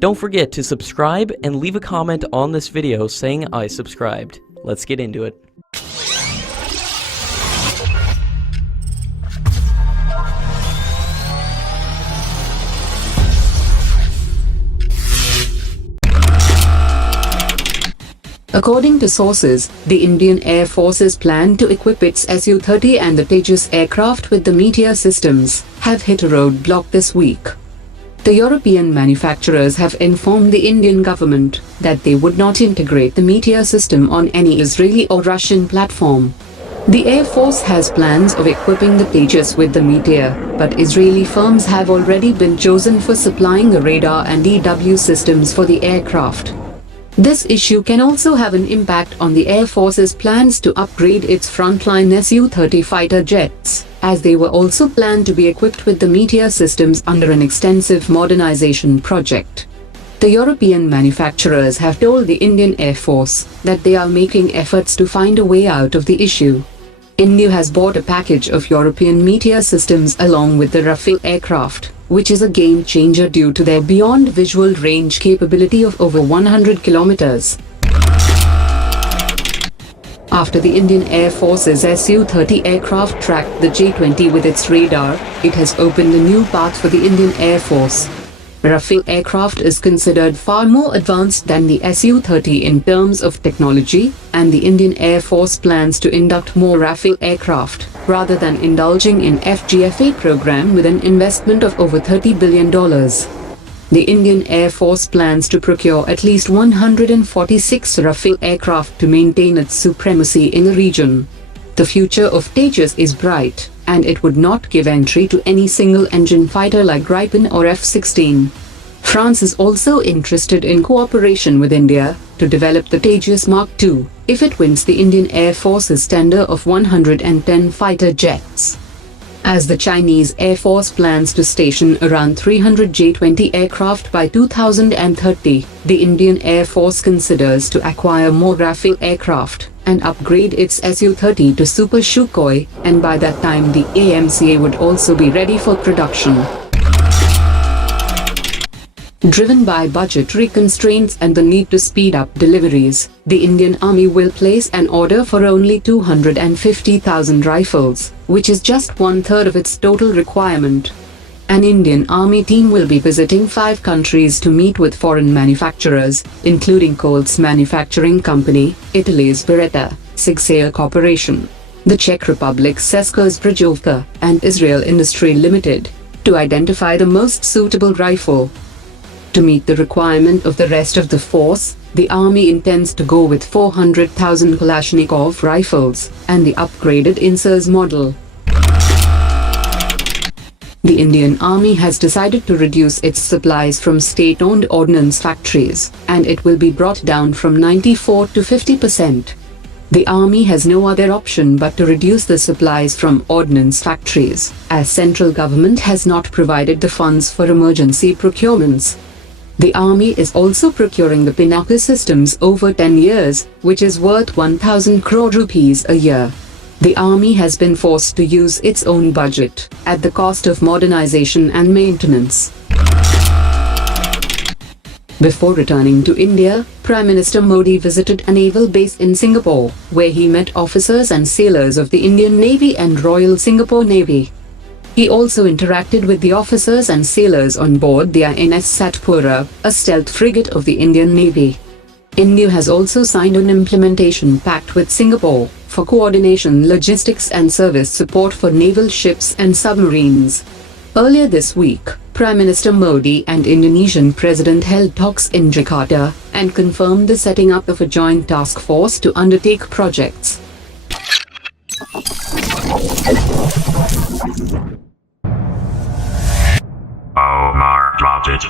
Don't forget to subscribe and leave a comment on this video saying I subscribed. Let's get into it. According to sources, the Indian Air Force's plan to equip its Su-30 and the Tejas aircraft with the Meteor systems have hit a roadblock this week. The European manufacturers have informed the Indian government that they would not integrate the Meteor system on any Israeli or Russian platform. The Air Force has plans of equipping the Tejas with the Meteor, but Israeli firms have already been chosen for supplying the radar and EW systems for the aircraft. This issue can also have an impact on the Air Force's plans to upgrade its frontline Su-30 fighter jets, as they were also planned to be equipped with the Meteor systems under an extensive modernization project. The European manufacturers have told the Indian Air Force that they are making efforts to find a way out of the issue. India has bought a package of European Meteor systems along with the Rafale aircraft, which is a game changer due to their beyond visual range capability of over 100 kilometers. After the Indian Air Force's Su-30 aircraft tracked the J-20 with its radar, it has opened a new path for the Indian Air Force. Rafale aircraft is considered far more advanced than the Su-30 in terms of technology, and the Indian Air Force plans to induct more Rafale aircraft, rather than indulging in FGFA program with an investment of over $30 billion. The Indian Air Force plans to procure at least 146 Rafale aircraft to maintain its supremacy in the region. The future of Tejas is bright, and it would not give entry to any single-engine fighter like Gripen or F-16. France is also interested in cooperation with India to develop the Tejas Mark II, if it wins the Indian Air Force's tender of 110 fighter jets. As the Chinese Air Force plans to station around 300 J-20 aircraft by 2030, the Indian Air Force considers to acquire more Rafale aircraft and upgrade its Su-30 to Super Sukhoi, and by that time the AMCA would also be ready for production. Driven by budgetary constraints and the need to speed up deliveries, the Indian Army will place an order for only 250,000 rifles, which is just one-third of its total requirement. An Indian Army team will be visiting 5 countries to meet with foreign manufacturers, including Colt's manufacturing company, Italy's Beretta, Sukhoi Corporation, the Czech Republic's Česká zbrojovka, and Israel Industry Limited, to identify the most suitable rifle. To meet the requirement of the rest of the force, the Army intends to go with 400,000 Kalashnikov rifles and the upgraded INSAS model. The Indian Army has decided to reduce its supplies from state-owned ordnance factories, and it will be brought down from 94 to 50%. The Army has no other option but to reduce the supplies from ordnance factories, as central government has not provided the funds for emergency procurements. The Army is also procuring the Pinnacle systems over 10 years, which is worth 1,000 crore rupees a year. The Army has been forced to use its own budget, at the cost of modernization and maintenance. Before returning to India, Prime Minister Modi visited a naval base in Singapore, where he met officers and sailors of the Indian Navy and Royal Singapore Navy. He also interacted with the officers and sailors on board the INS Satpura, a stealth frigate of the Indian Navy. India has also signed an implementation pact with Singapore for coordination, logistics and service support for naval ships and submarines. Earlier this week, Prime Minister Modi and Indonesian President held talks in Jakarta and confirmed the setting up of a joint task force to undertake projects. Omar dropped it.